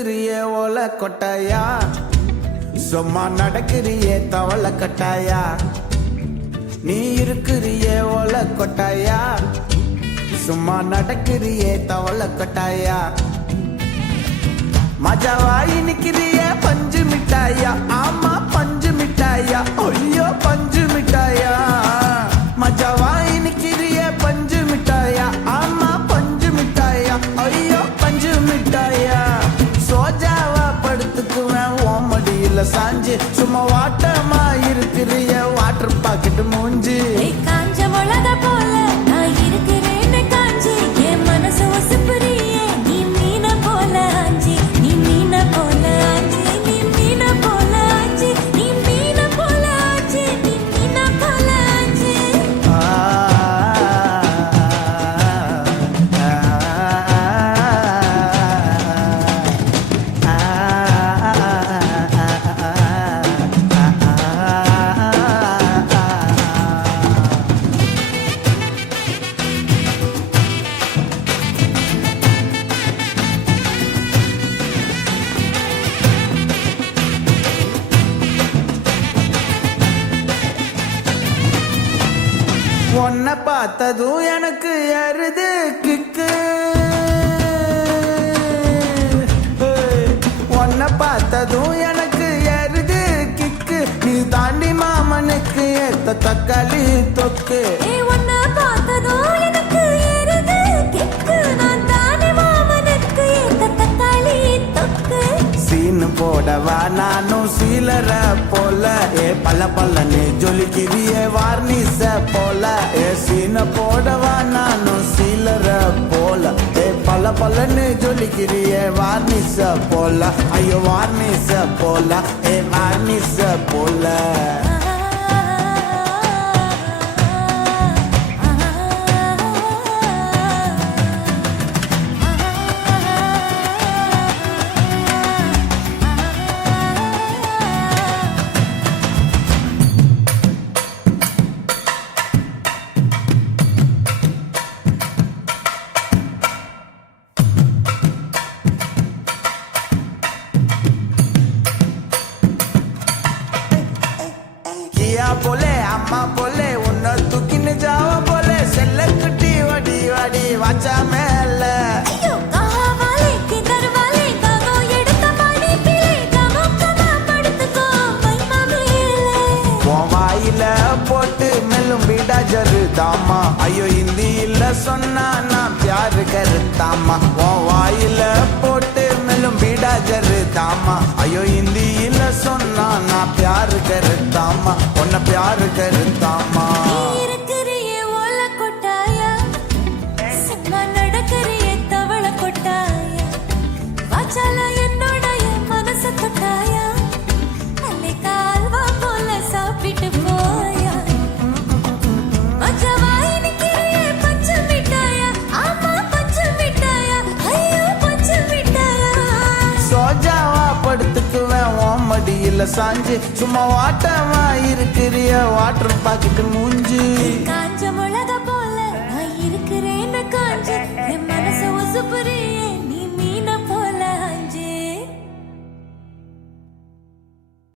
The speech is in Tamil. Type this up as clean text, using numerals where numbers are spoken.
இருக்கிறியே ஓல கொட்டாயா, சும்மா நடக்கிறியே தவள கட்டாயா. நீ இருக்கிறியே ஓல கொட்டாயா, சும்மா நடக்கிறியே தவள கட்டாயா. மஜாவாயி நிக்கிறியே பஞ்சு மிட்டாயா, ஆமா பஞ்சு மிட்டாயா, ஐயோ பஞ்சு மிட்டாயா. மஜாவாயி நிக்கிறியே பஞ்சு மிட்டாயா, ஆமா பஞ்சு மிட்டாயா, ஐயோ பஞ்சு மிட்டாயா. சோஜாவா படுத்துக்குவேன் ஓமடியில சாஞ்சு, சும்மா வாட்டமா இருக்கிறிய வாட்டர் பாக்கெட் மூஞ்சி. காஞ்ச மிளகா போல நான் இருக்கிறேன்னு காஞ்சி, என் மனசு உசுப்புறியே நீ மீன போல ஆஞ்சி, நீ மீன போல ஆஞ்சி, நீ மீன போல ஆஞ்சி, நீ மீன போல ஆஞ்சி, நீ மீன போல ஆஞ்சி. உன்னை பார்த்ததும் எனக்கு ஏறுது கிக்கு, உன்னை பார்த்ததும் எனக்கு ஏறுது கிக்கு. நீ தாண்டி மாமனுக்கு ஏத்த தக்காளி தொக்கு. உன்னை பார்த்ததும் எனக்கு ஏறுது கிக்கு, நான் தானே மாமனுக்கு ஏத்த தக்காளி தொக்கு. சீனு போடவா நானும் சீலர போல, ஏ பல்ல பல்லன்னு ஜொலிக்கிறியே வார்னிச போல. ஏ சீன போடவா நானும் சீலர போல, ஏ பல்ல பல்லன்னு ஜொலிக்கிறியே வார்னிச போல. ஐயோ வார்னிச போல, ஏ வார்னிச போல. கியா போலே அம்மா போலே உன்னை தூக்கின்னு ஜாவ போலே, செல்ல குட்டி வடி வடி வாச்சா மேல. ஐயோ காவாலே கிதர்வாலே காகோ எடுத்த பாடி பிளே, கமோ கமா படுத்துக்கோ மைமா மேலே. உன் வாயில போட்டு மெல்லும் பீடா ஜருதாமா, ஐயோ ஹிந்தியில சொன்னா நான் பியாரு கருத்தாமா. உன் வாயில போட்டு மெல்லும் பீடா ஜருதாமா, ஐயோ ஹிந்தியில சொன்னா நான் பியாரு கருத்தாமா, உன்னை பியாரு கருத்தாமா. இருக்கிறியே ஓல கொட்டாயா, சும்மா நடக்கிறியே தவள கொட்டாயா. வாச்சால என்னோடைய மனச தொட்டாயா, நல்ல கால்வா போல சாப்பிட்டு போயா. மஜாவாய் நிக்கிறியே பஞ்சு மிட்டாயா, ஆமா பஞ்சு மிட்டாயா, ஐயோ பஞ்சு மிட்டாயா. சோஜாவா படுத்துக்குவேன் ஓமடியில சாஞ்சு, சும்மா வாட்டமா இருக்கிறிய வாட்டர் பாக்கெட் மூஞ்சி.